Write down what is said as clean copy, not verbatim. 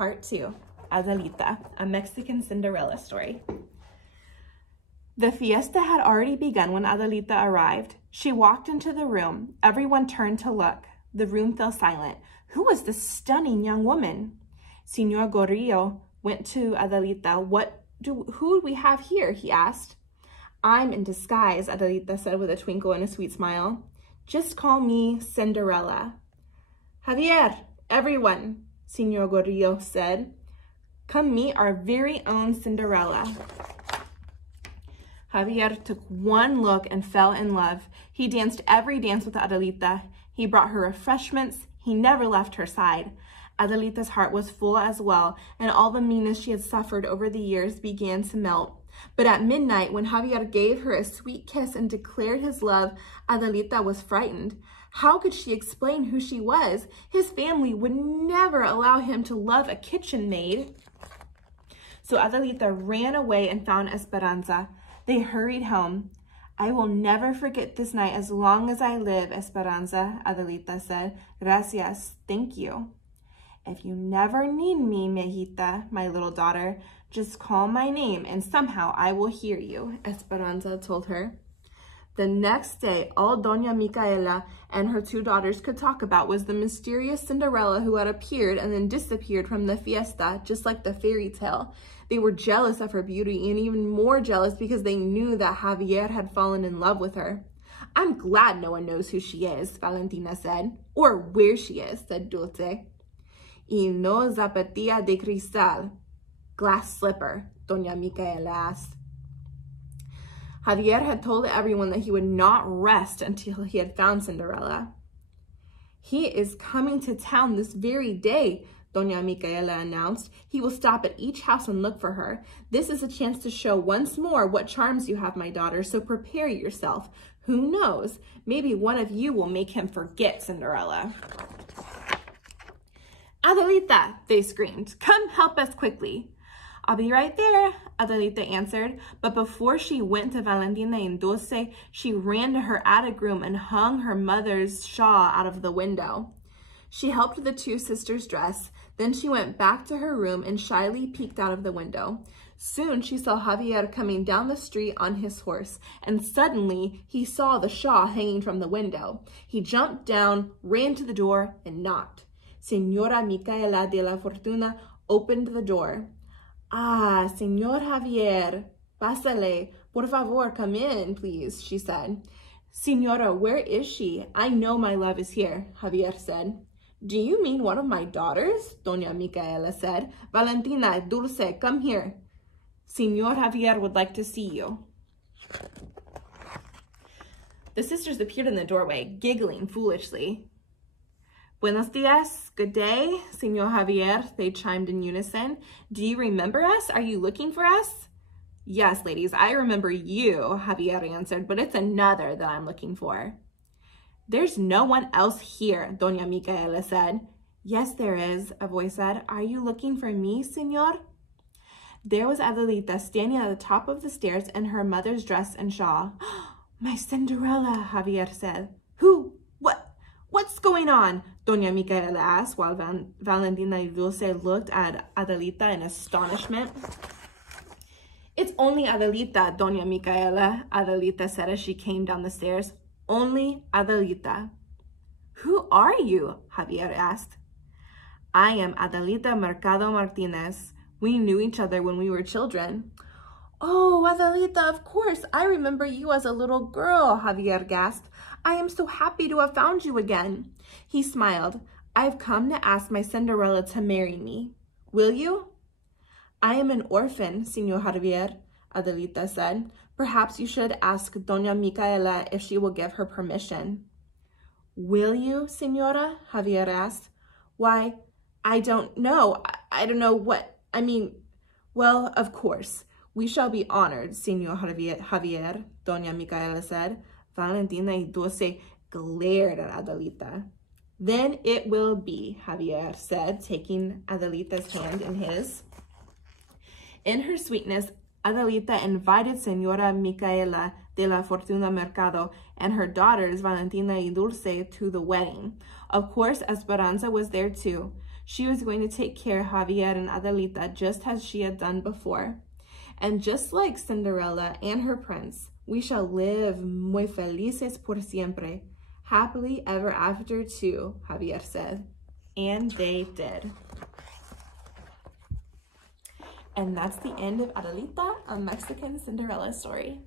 Part 2, Adelita, a Mexican Cinderella story. The fiesta had already begun when Adelita arrived. She walked into the room. Everyone turned to look. The room fell silent. Who was this stunning young woman? Senor Gordillo went to Adelita. Who do we have here? He asked. I'm in disguise, Adelita said with a twinkle and a sweet smile. Just call me Cinderella. Javier, everyone, Senor Gordillo said. Come meet our very own Cinderella. Javier took one look and fell in love. He danced every dance with Adelita. He brought her refreshments. He never left her side. Adelita's heart was full as well, and all the meanness she had suffered over the years began to melt. But at midnight, when Javier gave her a sweet kiss and declared his love, Adelita was frightened. How could she explain who she was? His family would never allow him to love a kitchen maid. So Adelita ran away and found Esperanza. They hurried home. I will never forget this night as long as I live, Esperanza, Adelita said. Gracias, thank you. If you never need me, Mejita, my little daughter, just call my name and somehow I will hear you, Esperanza told her. The next day, all Doña Micaela and her two daughters could talk about was the mysterious Cinderella who had appeared and then disappeared from the fiesta, just like the fairy tale. They were jealous of her beauty and even more jealous because they knew that Javier had fallen in love with her. I'm glad no one knows who she is, Valentina said. Or where she is, said Dulce. Y no zapatilla de cristal. Glass slipper, Doña Micaela asked. Javier had told everyone that he would not rest until he had found Cinderella. He is coming to town this very day, Doña Micaela announced. He will stop at each house and look for her. This is a chance to show once more what charms you have, my daughter, so prepare yourself. Who knows? Maybe one of you will make him forget Cinderella. Adelita, they screamed. Come help us quickly. I'll be right there, Adelita answered. But before she went to Valentina and Dulce, she ran to her attic room and hung her mother's shawl out of the window. She helped the two sisters dress. Then she went back to her room and shyly peeked out of the window. Soon she saw Javier coming down the street on his horse, and suddenly he saw the shawl hanging from the window. He jumped down, ran to the door, and knocked. Señora Micaela de la Fortuna opened the door. Ah, Señor Javier, pásale, por favor, come in, please, she said. Señora, where is she? I know my love is here, Javier said. Do you mean one of my daughters? Doña Micaela said. Valentina, Dulce, come here. Señor Javier would like to see you. The sisters appeared in the doorway, giggling foolishly. Buenos dias, good day, Señor Javier, they chimed in unison. Do you remember us? Are you looking for us? Yes, ladies, I remember you, Javier answered, but it's another that I'm looking for. There's no one else here, Doña Micaela said. Yes, there is, a voice said. Are you looking for me, Señor? There was Adelita standing at the top of the stairs in her mother's dress and shawl. My Cinderella, Javier said. Who? What's going on? Doña Micaela asked while Valentina y Dulce looked at Adelita in astonishment. It's only Adelita, Doña Micaela, Adelita said as she came down the stairs. Only Adelita. Who are you? Javier asked. I am Adelita Mercado Martinez. We knew each other when we were children. Oh, Adelita, of course. I remember you as a little girl, Javier gasped. I am so happy to have found you again. He smiled. I've come to ask my Cinderella to marry me. Will you? I am an orphan, Señor Javier, Adelita said. Perhaps you should ask Doña Micaela if she will give her permission. Will you, Señora? Javier asked. Why, I don't know. I don't know what, well, of course. We shall be honored, Señor Javier, Doña Micaela said. Valentina y Dulce glared at Adelita. Then it will be, Javier said, taking Adelita's hand in his. In her sweetness, Adelita invited Señora Micaela de la Fortuna Mercado and her daughters Valentina y Dulce to the wedding. Of course, Esperanza was there too. She was going to take care of Javier and Adelita just as she had done before. And just like Cinderella and her prince, we shall live muy felices por siempre, happily ever after too, Javier said. And they did. And that's the end of Adelita, a Mexican Cinderella story.